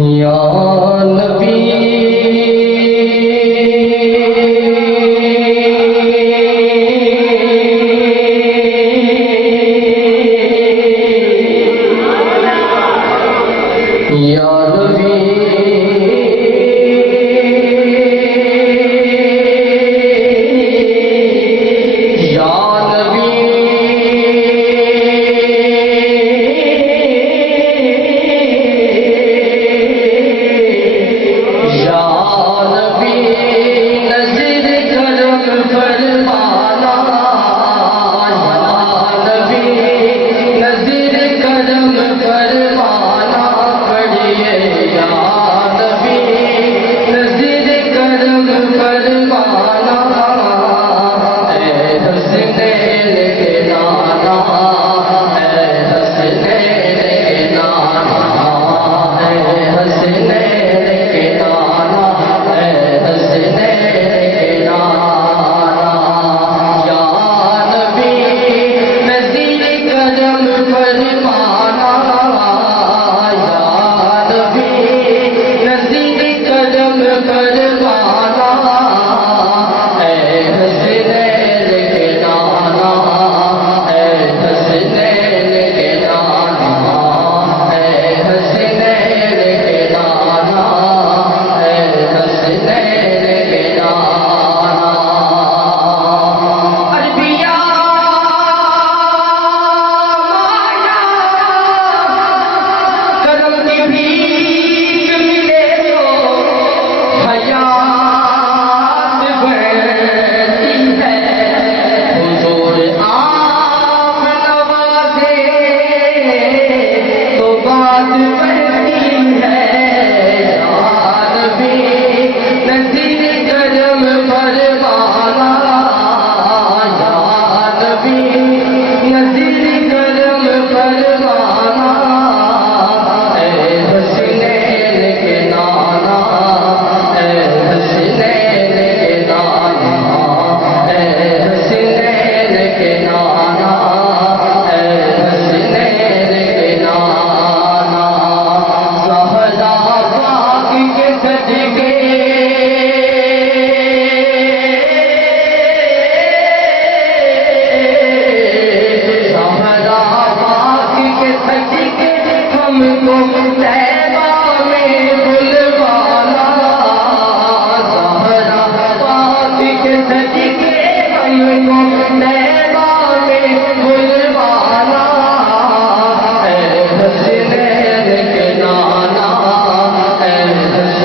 یا نبی یا نبی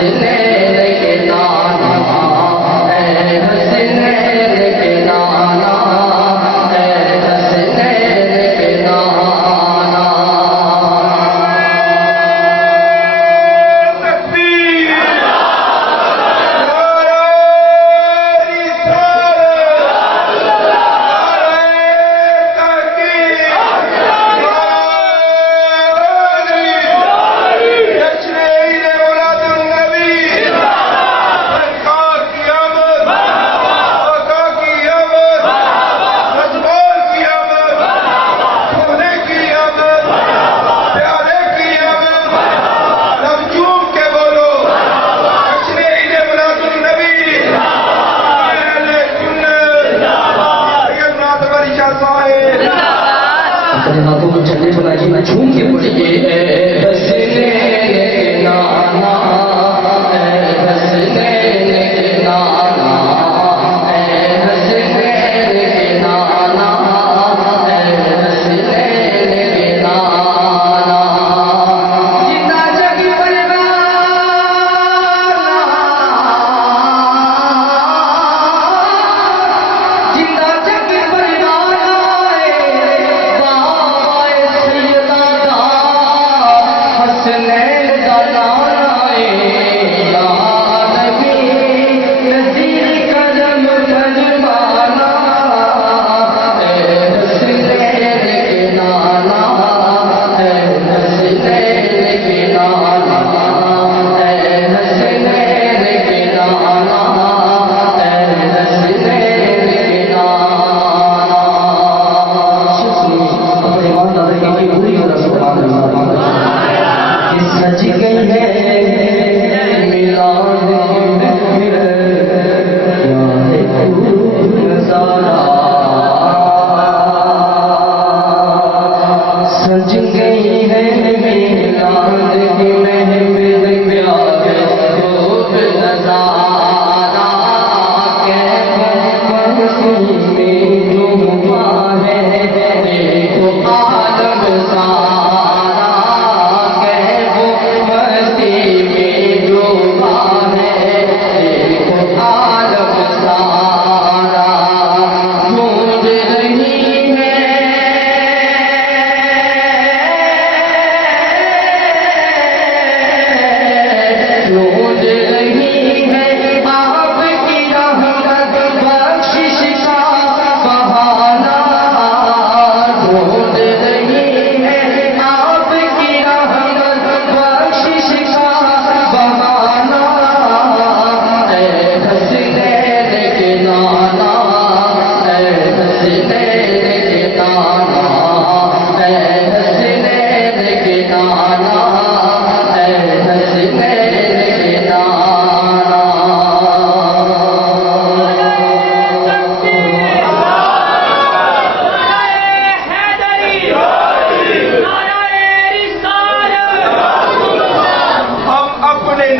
حسنین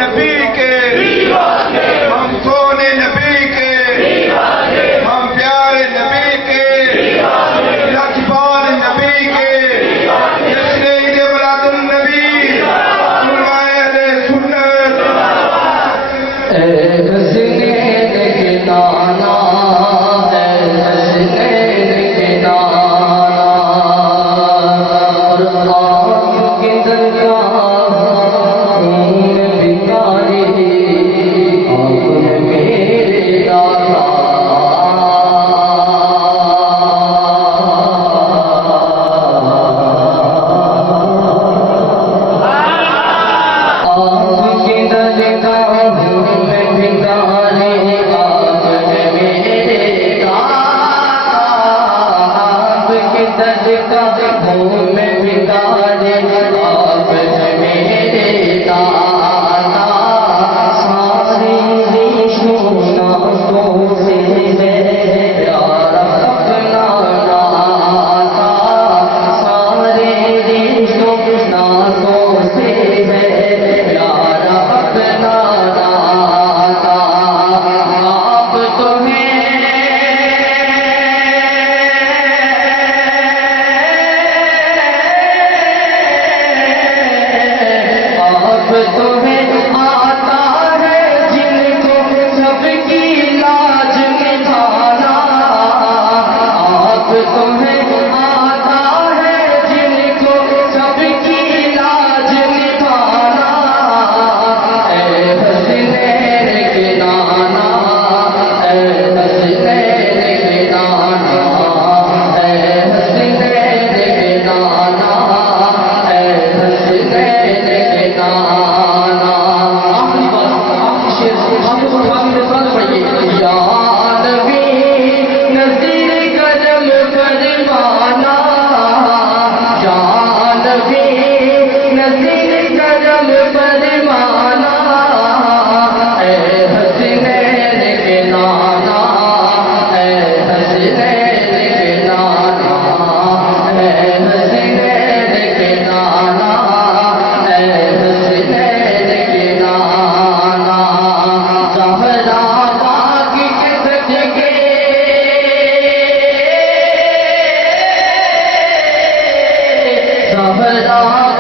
نبی کے ہم سونے نبی کے ہم پیارے نبی کے لجپال نبی کے جشن عید میلاد النبی علماء اہل سنت حسنین کے نانا ہے حسنین کے نانا اور آپ کی درگاہ میں بھکاری آپ میرے دادا آپ کی درگاہ میں بھکاری آپ میرے دادا آپ کی درگاہ میں بھکاری آپ میرے دادا ساری ریشوں نازوں سے ہے پیارا اپنا ناتا سارے ریشوں نازوں سے ہے پیارا اپنا ناتا آپ تمہیں آتا ہے جن کو سب کی لاج نبھانا آپ تمہیں آتا ہے جن کو سب کی لاج نبھانا اے حسنین کے نانا اے حسنین کے نانا اے حسنین کے نانا اے حسنین کے نانا یا نبی نظیر کرم فرمانا یا نبی نظیر کرم فرمانا اے حسنین کے نانا اے حسنین کے نانا اے حسنین کے نانا اے حسنین کے نانا زہرا باغ کے صدقے زہرا